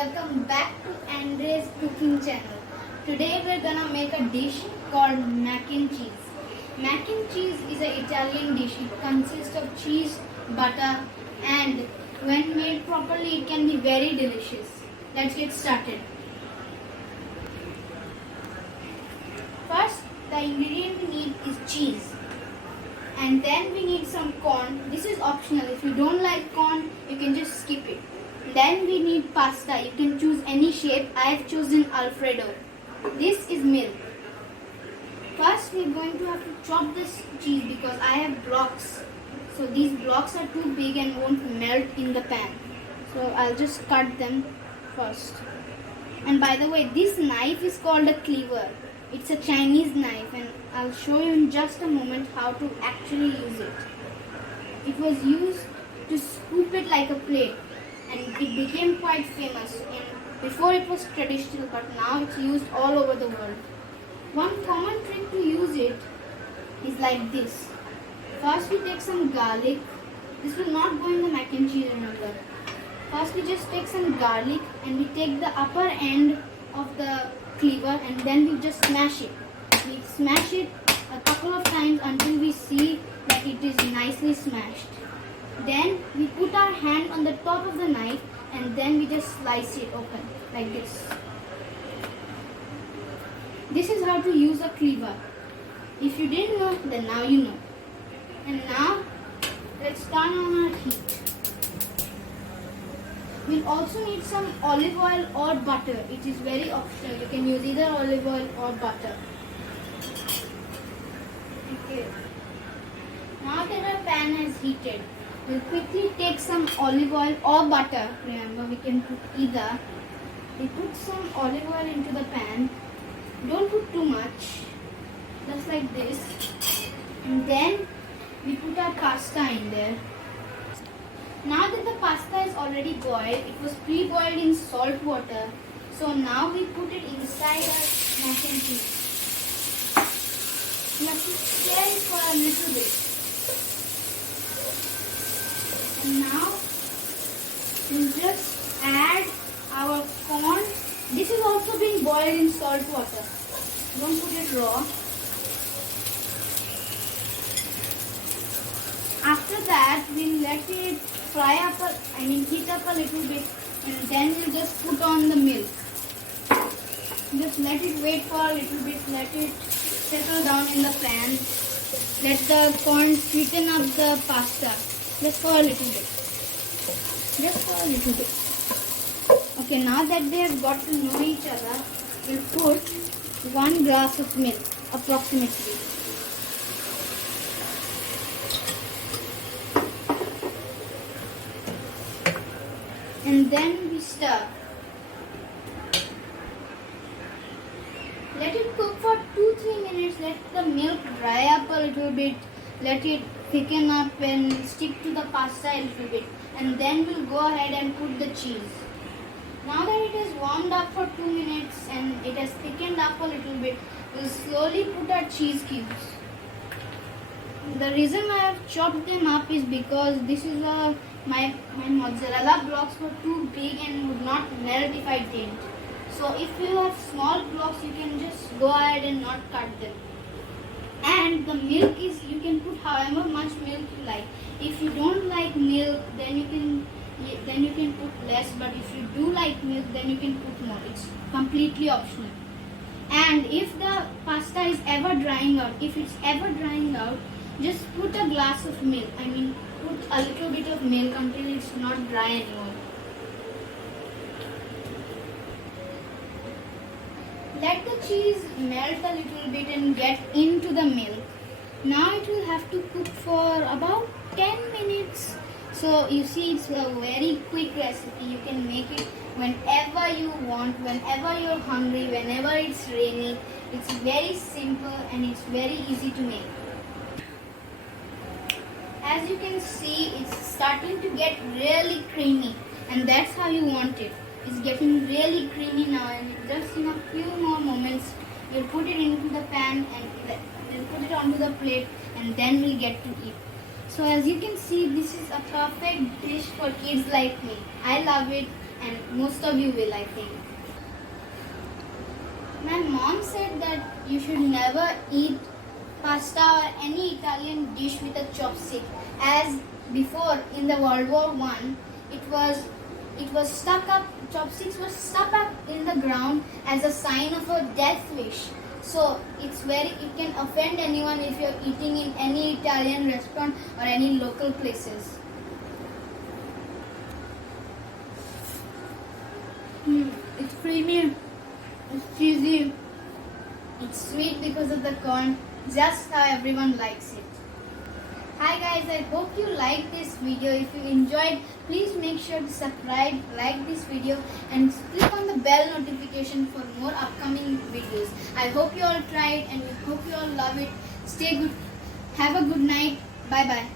welcome back to Andre's cooking channel. Today we're gonna make a dish called mac and cheese. Mac and cheese is an Italian dish. It consists of cheese, butter, and when made properly it can be very delicious. Let's get started. First, the ingredient we need is cheese. And then we need some corn. This is optional. If you don't like corn, you can just skip it. Then we need pasta. You can choose any shape. I have chosen Alfredo. This is milk. First we are going to have to chop this cheese because I have blocks. So these blocks are too big and won't melt in the pan. So I'll just cut them first. And by the way, this knife is called a cleaver. It's a Chinese knife and I'll show you in just a moment how to actually use it. It was used to scoop it like a plate and it became quite famous. Before it was traditional, but now it's used all over the world. One common trick to use it is like this. First we take some garlic. This will not go in the mac and cheese, remember. First we just take some garlic and we take the upper end of the cleaver and then we just smash it. We smash it a couple of times until we see that it is nicely smashed. Then we put our hand on the top of the knife and then we just slice it open like this. This is how to use a cleaver. If you didn't know, then now you know. And now let's turn on our heat. We'll also need some olive oil or butter. It is very optional. You can use either olive oil or butter. Okay. Now that our pan has heated, we'll quickly take some olive oil or butter. Remember, we can put either. We put some olive oil into the pan. Don't put too much. Just like this. And then we put our pasta in there. Now that the pasta is already boiled, it was pre-boiled in salt water. So now we put it inside our mac and cheese. We have to stir it for a little bit. And now we'll just add our corn. This is also being boiled in salt water. Don't put it raw. After that, we'll let it heat up a little bit and then we'll just put on the milk. Just let it wait for a little bit, let it settle down in the pan. Let the corn sweeten up the pasta. Just for a little bit. Just for a little bit. Okay, now that they have got to know each other, we'll put 1 glass of milk, approximately. And then we stir. Let it cook for 2-3 minutes. Let the milk dry up a little bit. Let it thicken up and stick to the pasta a little bit. And then we'll go ahead and put the cheese. Now that it has warmed up for 2 minutes and it has thickened up a little bit, we'll slowly put our cheese cubes. The reason why I've chopped them up is because this is my mozzarella blocks were too big and would not melt if I didn't. So if you have small blocks, you can just go ahead and not cut them. And the milk is, you can put however much milk you like. If you don't like milk, then you can put less. But if you do like milk, then you can put more. It's completely optional. And if the pasta is ever drying out, just put a glass of milk. Put a little bit of milk until it's not dry anymore. Let the cheese melt a little bit and get into the milk. Now it will have to cook for about 10 minutes. So you see, it's a very quick recipe. You can make it whenever you want, whenever you're hungry, whenever it's rainy. It's very simple and it's very easy to make. As you can see, it's starting to get really creamy and that's how you want it. It's getting really creamy now and just in a few more moments, we'll put it into the pan and we'll put it onto the plate and then we'll get to eat. So as you can see, this is a perfect dish for kids like me. I love it and most of you will, I think. My mom said that you should never eat pasta or any Italian dish with a chopstick, as before in the World War One, it was stuck up. Chopsticks were stuck up in the ground as a sign of a death wish. So it can offend anyone if you're eating in any Italian restaurant or any local places. It's creamy. It's cheesy. It's sweet because of the corn. Just how everyone likes it. Hi guys, I hope you liked this video. If you enjoyed, please make sure to subscribe, like this video and click on the bell notification for more upcoming videos. I hope you all try it and we hope you all love it. Stay good. Have a good night. Bye bye.